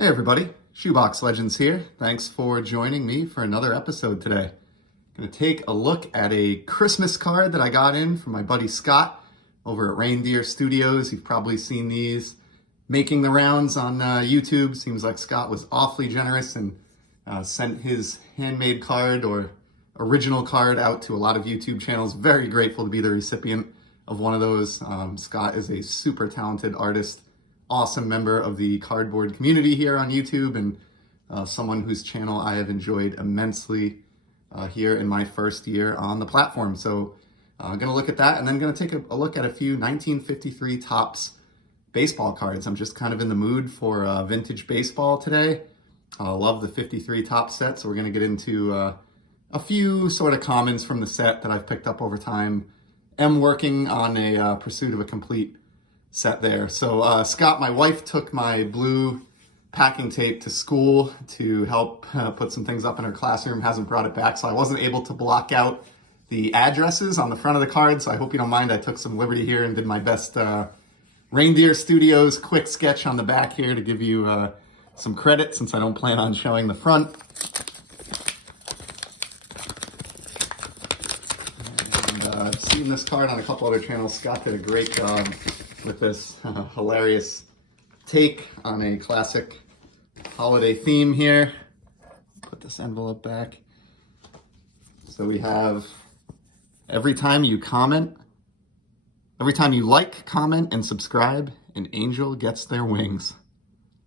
Hey everybody, Shoebox Legends here. Thanks for joining me for another episode today. I'm going to take a look at a Christmas card that I got in from my buddy Skaght over at Reindeer Studios. You've probably seen these making the rounds on YouTube. Seems like Skaght was awfully generous and sent his handmade card or original card out to a lot of YouTube channels. Very grateful to be the recipient of one of those. Skaght is a super talented artist, awesome member of the cardboard community here on YouTube, and someone whose channel I have enjoyed immensely here in my first year on the platform. So I'm going to look at that, and then going to take a look at a few 1953 Topps baseball cards. I'm just kind of in the mood for vintage baseball today. I love the 53 Topps set, so we're going to get into a few sort of commons from the set that I've picked up over time. Am working on a pursuit of a complete set there. So Skaght, my wife, took my blue packing tape to school to help put some things up in her classroom, hasn't brought it back, so I wasn't able to block out the addresses on the front of the card, so I hope you don't mind. I took some liberty here and did my best Reindeer Studios quick sketch on the back here to give you some credit, since I don't plan on showing the front. And I've seen this card on a couple other channels. Skaght did a great job with this hilarious take on a classic holiday theme here. Put this envelope back. So we have every time you like, comment, and subscribe, an angel gets their wings.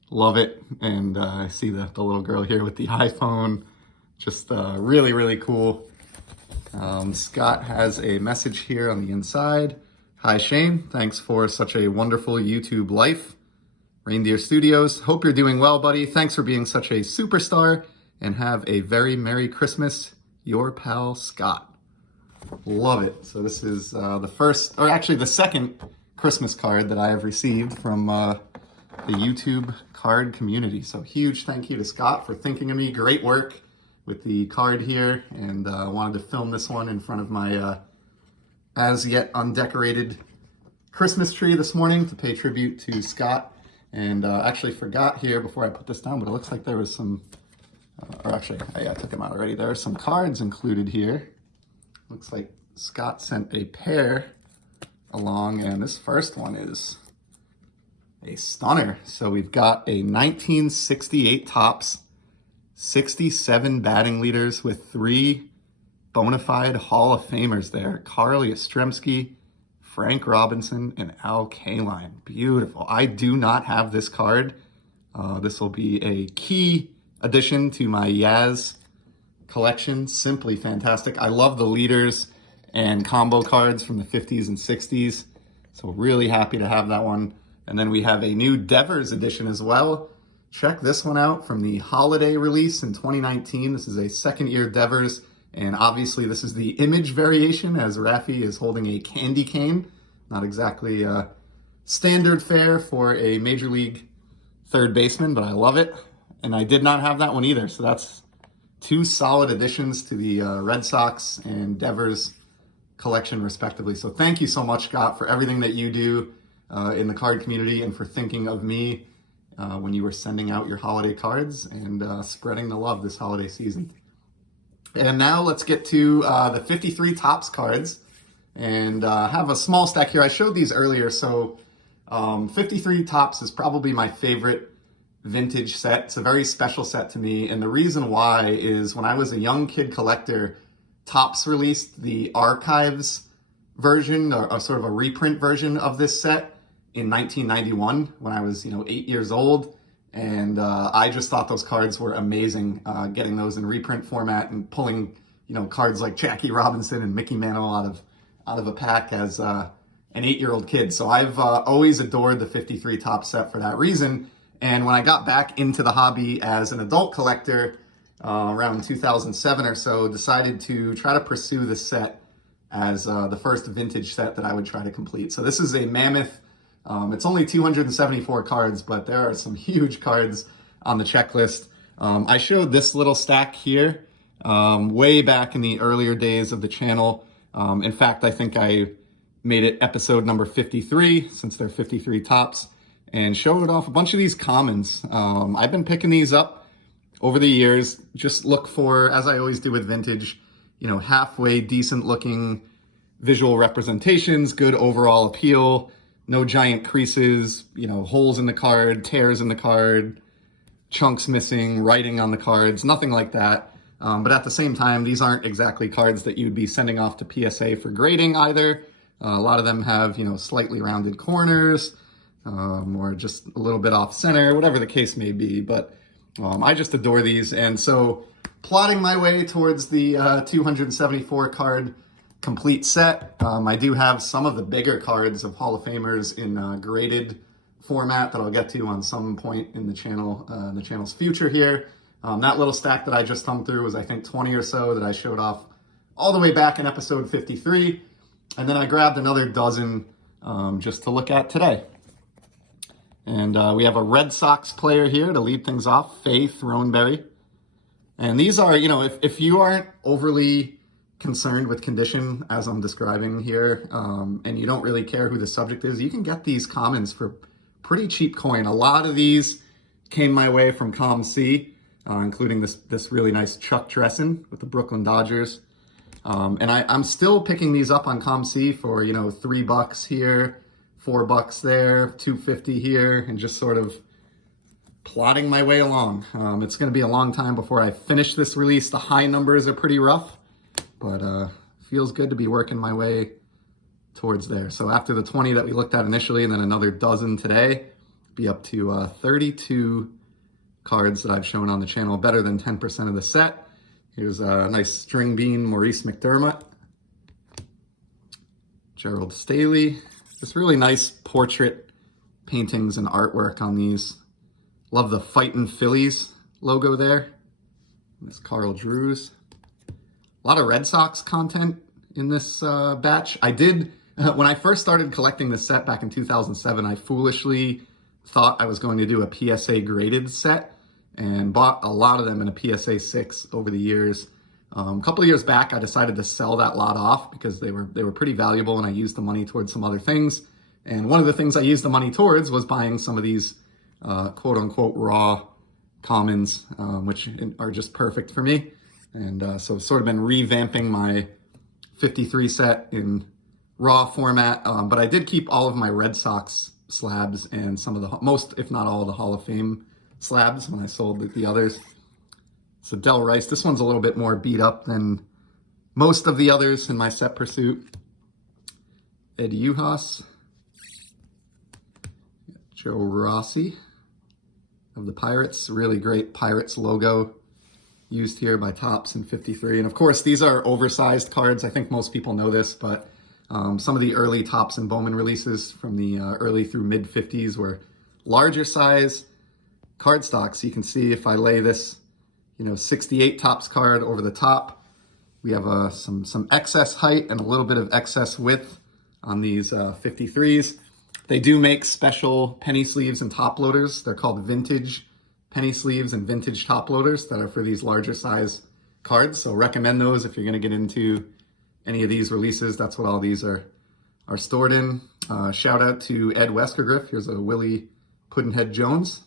Love it. And I see the little girl here with the iPhone. Just really, really cool. Skaght has a message here on the inside. Hi Shane, thanks for such a wonderful YouTube life. Reindeer Studios, hope you're doing well, buddy. Thanks for being such a superstar, and have a very Merry Christmas. Your pal Skaght. Love it. So this is the first, or actually the second Christmas card that I have received from the YouTube card community. So huge thank you to Skaght for thinking of me. Great work with the card here, and wanted to film this one in front of my as yet undecorated Christmas tree this morning to pay tribute to Skaght. And actually forgot here before I put this down, but it looks like there was some, or actually I took them out already. There are some cards included here. Looks like Skaght sent a pair along, and this first one is a stunner. So we've got a 1968 Topps, 67 batting leaders with 3 bona fide Hall of Famers there. Carl Yastrzemski, Frank Robinson, and Al Kaline. Beautiful. I do not have this card. This will be a key addition to my Yaz collection. Simply fantastic. I love the leaders and combo cards from the 50s and 60s. So really happy to have that one. And then we have a new Devers edition as well. Check this one out from the holiday release in 2019. This is a second year Devers. And obviously this is the image variation, as Rafi is holding a candy cane. Not exactly standard fare for a major league third baseman, but I love it. And I did not have that one either. So that's 2 solid additions to the Red Sox and Devers collection respectively. So thank you so much, Skaght, for everything that you do in the card community, and for thinking of me when you were sending out your holiday cards and spreading the love this holiday season. And now let's get to the 53 Topps cards, and have a small stack here. I showed these earlier, so 53 Topps is probably my favorite vintage set. It's a very special set to me, and the reason why is when I was a young kid collector, Topps released the Archives version, or sort of a reprint version of this set in 1991 when I was 8 years old. And I just thought those cards were amazing, getting those in reprint format and pulling, cards like Jackie Robinson and Mickey Mantle out of a pack as an 8-year-old kid. So I've always adored the 53 Topps set for that reason. And when I got back into the hobby as an adult collector around 2007 or so, decided to try to pursue this set as the first vintage set that I would try to complete. So this is a mammoth. It's only 274 cards, but there are some huge cards on the checklist. I showed this little stack here way back in the earlier days of the channel. In fact, I think I made it episode number 53, since they're 53 Topps. and showed off a bunch of these commons. I've been picking these up over the years. Just look for, as I always do with vintage, halfway decent looking visual representations, good overall appeal, no giant creases, holes in the card, tears in the card, chunks missing, writing on the cards, nothing like that. But at the same time, these aren't exactly cards that you'd be sending off to PSA for grading either. A lot of them have, slightly rounded corners, or just a little bit off center, whatever the case may be. But I just adore these. And so plotting my way towards the 274 card complete set, I do have some of the bigger cards of Hall of Famers in graded format that I'll get to on some point in the channel's future here. That little stack that I just thumbed through was, I think, 20 or so that I showed off all the way back in episode 53. And then I grabbed another dozen just to look at today. And we have a Red Sox player here to lead things off, Faith Roanberry. And these are, if you aren't overly concerned with condition, as I'm describing here, and you don't really care who the subject is, you can get these commons for pretty cheap coin. A lot of these came my way from ComC, including this really nice Chuck Dressen with the Brooklyn Dodgers. And I'm still picking these up on ComC for, $3 here, $4 there, $2.50 here, and just sort of plodding my way along. It's going to be a long time before I finish this release. The high numbers are pretty rough, but feels good to be working my way towards there. So after the 20 that we looked at initially, and then another dozen today, be up to 32 cards that I've shown on the channel, better than 10% of the set. Here's a nice string bean, Maurice McDermott, Gerald Staley. Just really nice portrait paintings and artwork on these. Love the Fightin' Phillies logo there. This Carl Drews. A lot of Red Sox content in this batch. I did, when I first started collecting this set back in 2007, I foolishly thought I was going to do a PSA graded set, and bought a lot of them in a PSA 6 over the years. A couple of years back, I decided to sell that lot off because they were pretty valuable, and I used the money towards some other things. And one of the things I used the money towards was buying some of these quote-unquote raw commons, which are just perfect for me. And so I've sort of been revamping my 53 set in raw format, but I did keep all of my Red Sox slabs and some of the most, if not all, of the Hall of Fame slabs when I sold the others. So Del Rice, this one's a little bit more beat up than most of the others in my set pursuit. Ed Uhas, Joe Rossi of the Pirates, really great Pirates logo used here by Topps in 53. And of course, these are oversized cards. I think most people know this, but some of the early Topps and Bowman releases from the early through mid 50s were larger size cardstock. So you can see if I lay this, 68 Topps card over the top, we have some excess height and a little bit of excess width on these 53s. They do make special penny sleeves and top loaders. They're called vintage penny sleeves and vintage top loaders that are for these larger size cards. So recommend those if you're going to get into any of these releases. That's what all these are stored in. Shout out to Ed Westergriff. Here's a Willie Puddinhead Jones.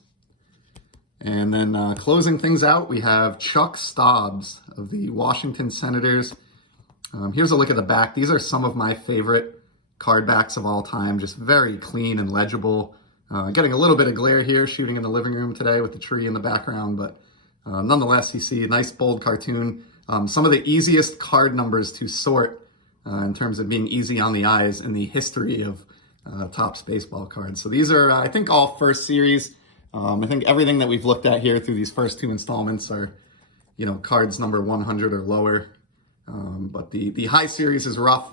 And then closing things out, we have Chuck Stobbs of the Washington Senators. Here's a look at the back. These are some of my favorite card backs of all time. Just very clean and legible. Getting a little bit of glare here, shooting in the living room today with the tree in the background, but nonetheless, you see a nice bold cartoon. Some of the easiest card numbers to sort in terms of being easy on the eyes in the history of Topps baseball cards. So these are, I think, all first series. I think everything that we've looked at here through these first two installments are, cards number 100 or lower. But the high series is rough.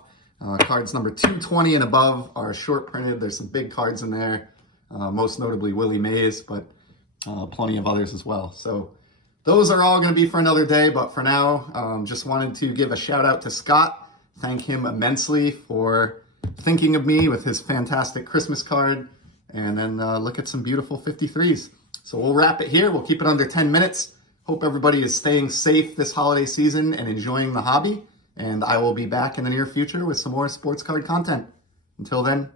Cards number 220 and above are short printed. There's some big cards in there, most notably Willie Mays, but plenty of others as well. So those are all going to be for another day. But for now, just wanted to give a shout out to Skaght. Thank him immensely for thinking of me with his fantastic Christmas card. And then look at some beautiful 53s. So we'll wrap it here. We'll keep it under 10 minutes. Hope everybody is staying safe this holiday season and enjoying the hobby. And I will be back in the near future with some more sports card content. Until then,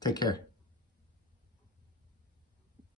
take care.